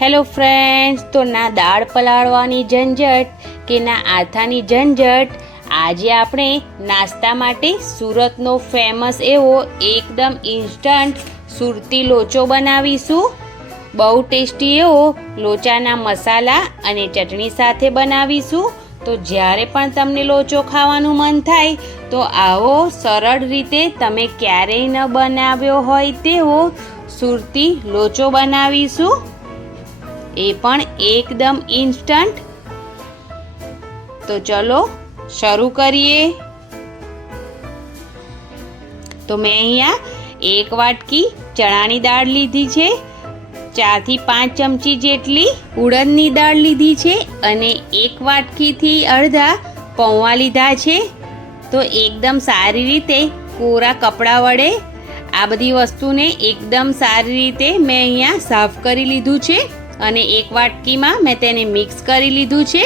Hello friends તો ના દાળ પલાળવાની ઝંઝટ કે ના આથાની ઝંઝટ? આજે આપણે નાસ્તા માટે સુરતનો ફેમસ એવો એકદમ ઇન્સ્ટન્ટ સુરતી લોચો બનાવીશું. બહુ ટેસ્ટી એવો લોચાના મસાલા અને ચટણી સાથે બનાવીશું. તો જ્યારે પણ તમને લોચો ખાવાનું મન થાય, તો આવો સરળ રીતે તમે ક્યારેય ન બનાવ્યો હોય તેવો સુરતી લોચો બનાવીશું. એ પણ એકદમ ઇન્સ્ટન્ટ. તો ચલો શરૂ કરીએ. તો મેં અહીંયા એક વાટકી ચણાની દાળ લીધી છે, ચારથી પાંચ ચમચી જેટલી ઉડદની દાળ લીધી છે અને એક વાટકીથી અડધા પૌવા લીધા છે. તો એકદમ સારી રીતે કોરા કપડાં વડે આ બધી વસ્તુને એકદમ સારી રીતે મેં અહીંયા સાફ કરી લીધું છે. અને એક વાટકીમાં મેં તેને મિક્સ કરી લીધું છે.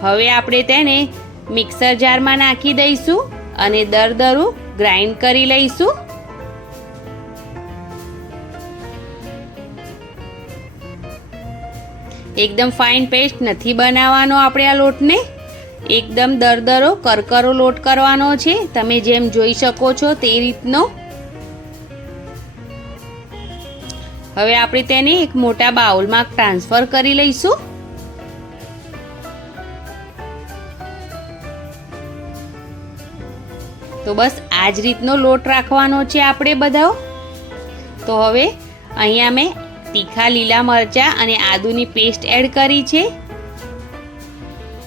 હવે આપણે તેને મિક્સર જારમાં નાખી દઈશું અને દરદરું ગ્રાઇન્ડ કરી લઈશું. એકદમ ફાઇન પેસ્ટ નથી બનાવવાનો આપણે આ લોટને. એકદમ દરદરો, કરકરો લોટ કરવાનો છે. તમે જેમ જોઈ શકો છો તે રીતનો. હવે આપણે તેને એક મોટા બાઉલમાં ટ્રાન્સફર કરી લઈશું. તો બસ આ જ રીતનો લોટ રાખવાનો છે આપણે બધા તો હવે અહીંયા મેં તીખા લીલા મરચાં અને આદુની પેસ્ટ એડ કરી છે.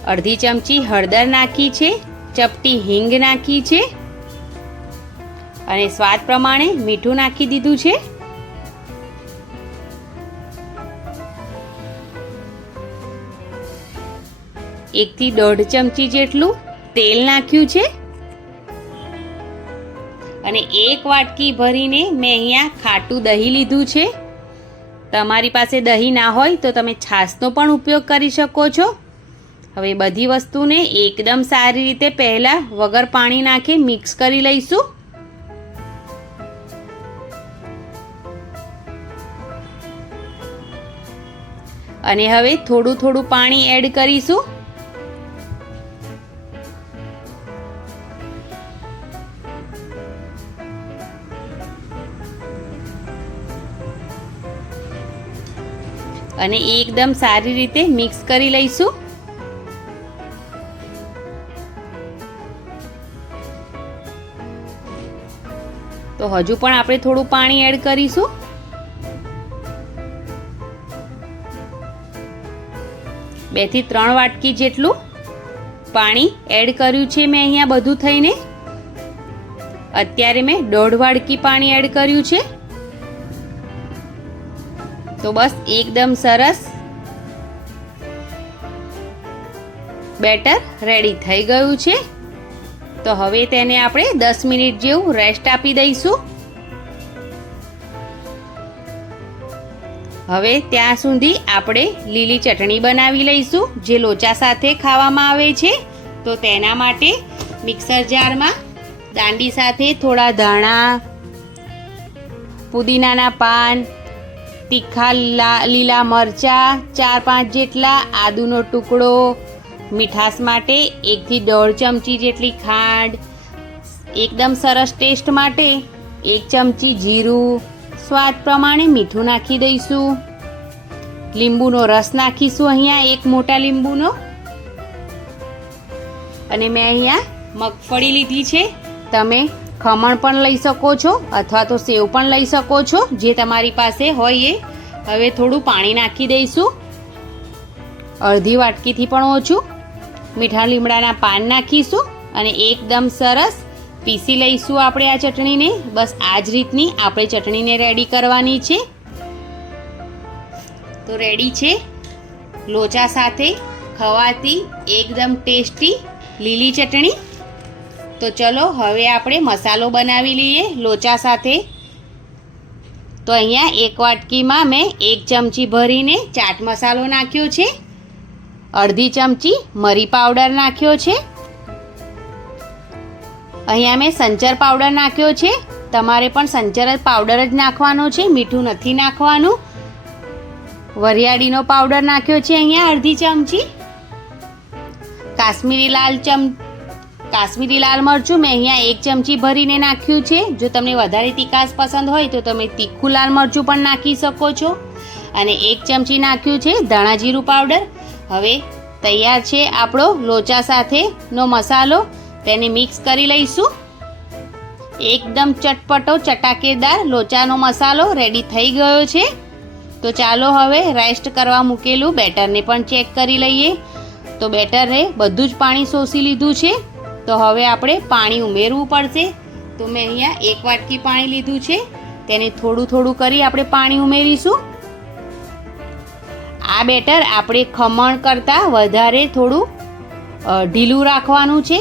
અડધી ચમચી હળદર નાખી છે, ચપટી હિંગ નાખી છે. અને સ્વાદ પ્રમાણે મીઠું નાખી દીધું છે. એકથી દોઢ ચમચી જેટલું તેલ નાખ્યું છે. અને એક વાટકી ભરીને મેં અહીંયા ખાટું દહીં લીધું છે. તમારી પાસે દહીં ના હોય તો તમે છાશનો પણ ઉપયોગ કરી શકો છો. હવે બધી વસ્તુને એકદમ સારી રીતે પહેલાં વગર પાણી નાખી મિક્સ કરી લઈશું. અને હવે થોડું થોડું પાણી એડ કરીશું. અને એકદમ સારી રીતે મિક્સ કરી લઈશું. તો હજુ પણ આપણે થોડું પાણી એડ કરીશું. બેથી ત્રણ વાટકી જેટલું પાણી એડ કર્યું છે મેં અહીંયા બધું થઈને. અત્યારે મેં દોઢ વાટકી પાણી એડ કર્યું છે. તો બસ એકદમ સરસ. બેટર રેડી થઈ ગયું છે. તો હવે તેને આપણે દસ મિનિટ જેવું રેસ્ટ આપી દઈશું. હવે ત્યાં સુધી આપણે લીલી ચટણી બનાવી લઈશું, જે લોચા સાથે ખાવામાં આવે છે. તો તેના માટે મિક્સર જારમાં દાંડી સાથે થોડા ધાણા, પુદીનાના પાન તીખા લીલા લીલા મરચાં, ચાર પાંચ જેટલા આદુનો ટુકડો, મીઠાશ માટે એકથી દોઢ ચમચી જેટલી ખાંડ, એકદમ સરસ ટેસ્ટ માટે એક ચમચી જીરું. સ્વાદ પ્રમાણે મીઠું નાખી દઈશું. લીંબુનો રસ નાખીશું અહીંયા એક મોટા લીંબુનો. અને મેં અહીંયા મગફળી લીધી છે. તમે ખમણ પણ લઈ શકો છો, અથવા તો સેવ પણ લઈ શકો છો, જે તમારી પાસે હોય એ. હવે થોડું પાણી નાખી દઈશું. અડધી વાટકીથી પણ ઓછું. મીઠા લીમડાના પાન નાખીશું અને એકદમ સરસ પીસી લઈશું આપણે આ ચટણીને. બસ આ જ રીતની આપણે ચટણીને રેડી કરવાની છે. તો રેડી છે. લોચા સાથે ખવાતી એકદમ ટેસ્ટી લીલી ચટણી. તો ચલો, હવે આપણે મસાલો બનાવી લઈએ લોચા સાથે. તો અહીંયા એક વાટકીમાં મેં એક ચમચી ભરીને ચાટ મસાલો નાખ્યો છે. અડધી ચમચી મરી પાવડર નાખ્યો છે. અહીંયા મેં સંચર પાવડર નાખ્યો છે. તમારે પણ સંચર પાવડર જ નાખવાનો છે, મીઠું નથી નાખવાનું. વરિયાળીનો પાવડર નાખ્યો છે અહીંયા અડધી ચમચી. કાશ્મીરી લાલ ચમ કાશ્મીરી લાલ મરચું મેં અહીંયા એક ચમચી ભરીને નાખ્યું છે. જો તમને વધારે તીખાશ પસંદ હોય તો તમે તીખું લાલ મરચું પણ નાખી શકો છો. અને એક ચમચી નાખ્યું છે ધાણા જીરું પાવડર. હવે તૈયાર છે આપણો લોચા સાથેનો મસાલો. તેને મિક્સ કરી લઈશું. એકદમ ચટપટો ચટાકેદાર લોચાનો મસાલો રેડી થઈ ગયો છે. તો ચાલો હવે રેસ્ટ કરવા મૂકેલું બેટરને પણ ચેક કરી લઈએ. તો બેટરે બધું જ પાણી શોષી લીધું છે. તો હવે આપણે પાણી ઉમેરવું પડશે. તો મેં અહીંયા એક વાટકી પાણી લીધું છે. તેને થોડું થોડું કરી આપણે પાણી ઉમેરીશું. આ બેટર આપણે ખમણ કરતાં વધારે થોડું ઢીલું રાખવાનું છે.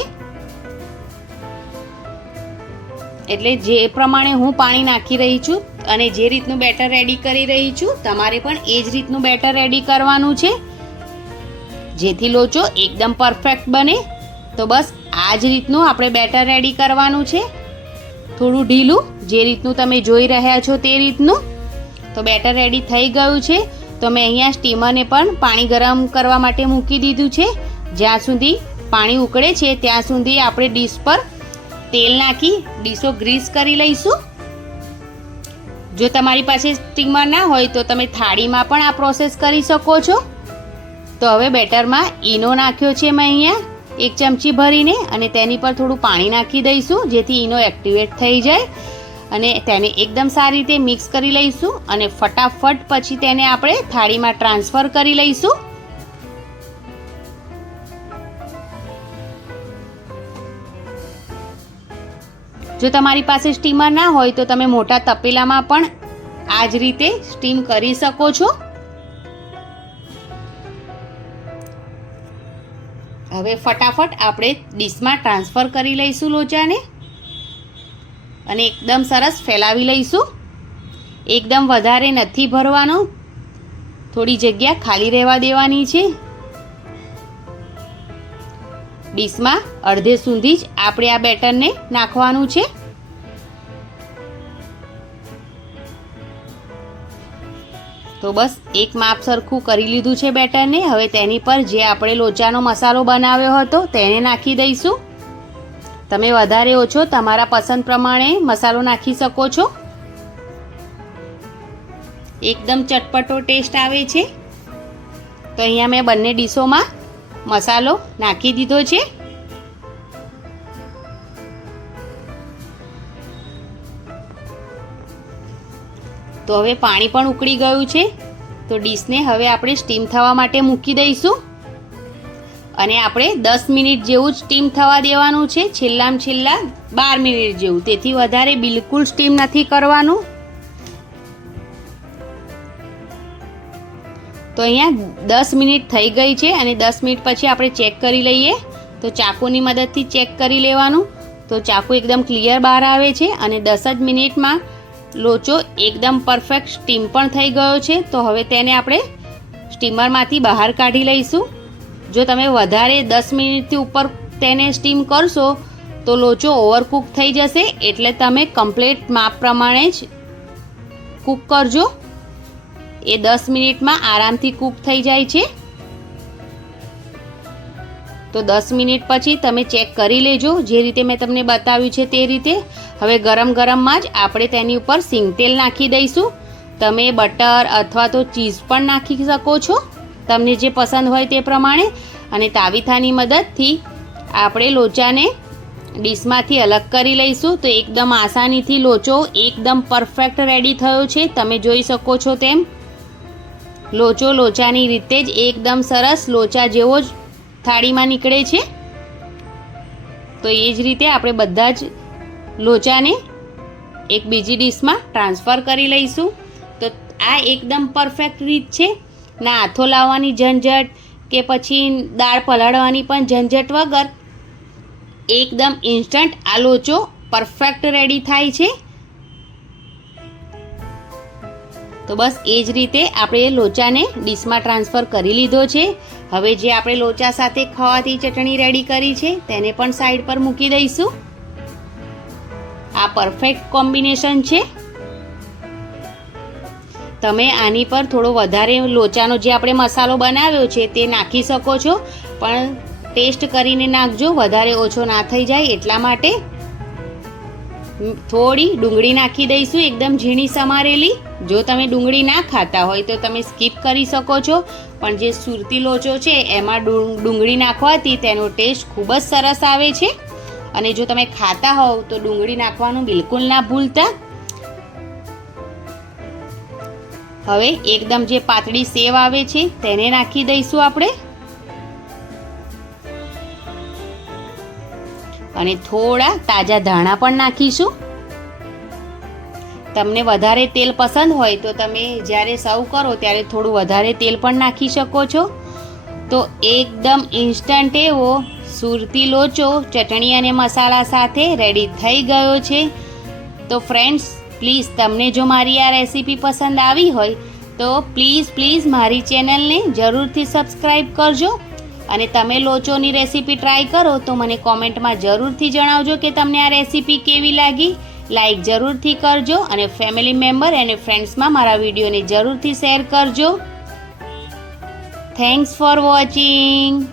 એટલે જે પ્રમાણે હું પાણી નાખી રહી છું અને જે રીતનું બેટર રેડી કરી રહી છું, તમારે પણ એ જ રીતનું બેટર રેડી કરવાનું છે. જેથી લોચો એકદમ પરફેક્ટ બને. તો બસ આ જ રીતનું આપણે બેટર રેડી કરવાનું છે. થોડું ઢીલું, જે રીતનું તમે જોઈ રહ્યા છો તે રીતનું. તો બેટર રેડી થઈ ગયું છે. તો મેં અહીંયા સ્ટીમરને પણ પાણી ગરમ કરવા માટે મૂકી દીધું છે. જ્યાં સુધી પાણી ઉકળે છે, ત્યાં સુધી આપણે ડીશ પર તેલ નાખી, ડીશો ગ્રીસ કરી લઈશું. જો તમારી પાસે સ્ટીમર ના હોય, તો તમે થાળીમાં પણ આ પ્રોસેસ કરી શકો છો. તો હવે બેટરમાં ઈનો નાખ્યો છે મેં અહીંયા. એક ચમચી ભરીને અને તેની પર થોડું પાણી નાખી દઈશું, જેથી ઈનો એક્ટિવેટ થઈ જાય. અને તેને એકદમ સારી રીતે મિક્સ કરી લઈશું અને ફટાફટ પછી તેને આપણે થાળીમાં ટ્રાન્સફર કરી લઈશું. જો તમારી પાસે સ્ટીમર ના હોય તો તમે મોટા તપેલામાં પણ આ જ રીતે સ્ટીમ કરી શકો છો. હવે ફટાફટ આપણે ડીશમાં ટ્રાન્સફર કરી લઈશું લોચાને. અને એકદમ સરસ ફેલાવી લઈશું. એકદમ વધારે નથી ભરવાનો. થોડી જગ્યા ખાલી રહેવા દેવાની છે. ડીશમાં અડધે સુધી જ આપણે આ બેટરને નાખવાનું છે. તો બસ એક માપ સરખું કરી લીધું છે બેટરને. હવે તેની પર જે આપણે લોચાનો મસાલો બનાવ્યો હતો તેને નાખી દઈશું. તમે વધારે ઓછો તમારા પસંદ પ્રમાણે મસાલો નાખી શકો છો. એકદમ ચટપટો ટેસ્ટ આવે છે. તો અહીંયા મેં બંને ડીશોમાં મસાલો નાખી દીધો છે. તો હવે પાણી પણ ઉકળી ગયું છે. તો ડીશને હવે આપણે સ્ટીમ થવા માટે મૂકી દઈશું. અને આપણે દસ મિનિટ જેવું જ સ્ટીમ થવા દેવાનું છે. છેલ્લામાં છેલ્લા બાર મિનિટ જેવું. તેથી વધારે બિલકુલ સ્ટીમ નથી કરવાનું. તો અહીંયા દસ મિનિટ થઈ ગઈ છે અને દસ મિનિટ પછી આપણે ચેક કરી લઈએ. તો ચાકુની મદદથી ચેક કરી લેવાનું. તો ચાકુ એકદમ ક્લિયર બહાર આવે છે અને દસ જ મિનિટમાં લોચો એકદમ પરફેક્ટ સ્ટીમ પણ થઈ ગયો છે. તો હવે તેને આપણે સ્ટીમરમાંથી બહાર કાઢી લઈશું. જો તમે વધારે દસ મિનિટથી ઉપર તેને સ્ટીમ કરશો, તો લોચો ઓવરકૂક થઈ જશે. એટલે તમે કમ્પ્લેટ માપ પ્રમાણે જ કૂક કરજો. એ દસ મિનિટમાં આરામથી કૂક થઈ જાય છે. તો દસ મિનિટ પછી તમે ચેક કરી લેજો. જે રીતે મેં તમને બતાવ્યું છે તે રીતે. હવે ગરમ ગરમમાં જ આપણે તેની ઉપર સિંગ તેલ નાખી દઈશું. તમે બટર અથવા તો ચીઝ પણ નાખી શકો છો. તમને જે પસંદ હોય તે પ્રમાણે. અને તાવીથાની મદદથી આપણે લોચાને ડીશમાંથી અલગ કરી લઈશું. તો એકદમ આસાનીથી લોચો એકદમ પરફેક્ટ રેડી થયો છે. તમે જોઈ શકો છો તેમ. લોચો લોચાની રીતે જ એકદમ સરસ લોચા જેવો જ થાળીમાં નીકળે છે. તો એ જ રીતે આપણે બધા જ લોચાને એક બીજી ડીશમાં ટ્રાન્સફર કરી લઈશું. તો આ એકદમ પરફેક્ટ રીત છે. ના હાથો લાવવાની ઝંઝટ કે પછી દાળ પલાળવાની પણ ઝંઝટ વગર એકદમ ઇન્સ્ટન્ટ આ લોચો પરફેક્ટ રેડી થાય છે. તો બસ એ જ રીતે આપણે લોચાને ડીશમાં ટ્રાન્સફર કરી લીધો છે. હવે જે આપણે લોચા સાથે ખવાતી ચટણી રેડી કરી છે, તેને પણ સાઈડ પર મૂકી દઈશું. આ પરફેક્ટ કોમ્બિનેશન છે. તમે આની પર થોડો વધારે લોચાનો જે આપણે મસાલો બનાવ્યો છે, તે નાખી શકો છો. પણ ટેસ્ટ કરીને નાખજો, વધારે ઓછો ના થઈ જાય એટલા માટે. થોડી ડુંગળી નાખી દઈશું, એકદમ ઝીણી સમારેલી. જો તમે ડુંગળી ના ખાતા હોય તો તમે સ્કીપ કરી શકો છો. પણ જે સુરતી લોચો છે, એમાં ડુંગળી નાખવાથી તેનો ટેસ્ટ ખૂબ જ સરસ આવે છે. અને જો તમે ખાતા હોવ તો ડુંગળી નાખવાનું બિલકુલ ના ભૂલતા. હવે એકદમ જે પાતળી સેવ આવે છે, તેને નાખી દઈશું આપણે. અને થોડા તાજા ધાણા પણ નાખીશું. તમને વધારે તેલ પસંદ હોય તો તમે જ્યારે સર્વ કરો ત્યારે થોડું વધારે તેલ પણ નાખી શકો છો. તો એકદમ ઇન્સ્ટન્ટ એવો સુરતી લોચો, ચટણી અને મસાલા સાથે રેડી થઈ ગયો છે. તો ફ્રેન્ડ્સ પ્લીઝ તમને જો મારી આ રેસીપી પસંદ આવી હોય તો પ્લીઝ પ્લીઝ મારી ચેનલને જરૂરથી સબસ્ક્રાઈબ કરજો. અને તમે લોચોની રેસીપી ટ્રાય કરો તો મને કોમેન્ટમાં જરૂરથી જણાવજો કે તમને આ રેસીપી કેવી લાગી. લાઈક જરૂરથી કરજો અને ફેમિલી મેમ્બર અને ફ્રેન્ડ્સમાં મારા વિડીયોને જરૂરથી શેર કરજો. Thanks for watching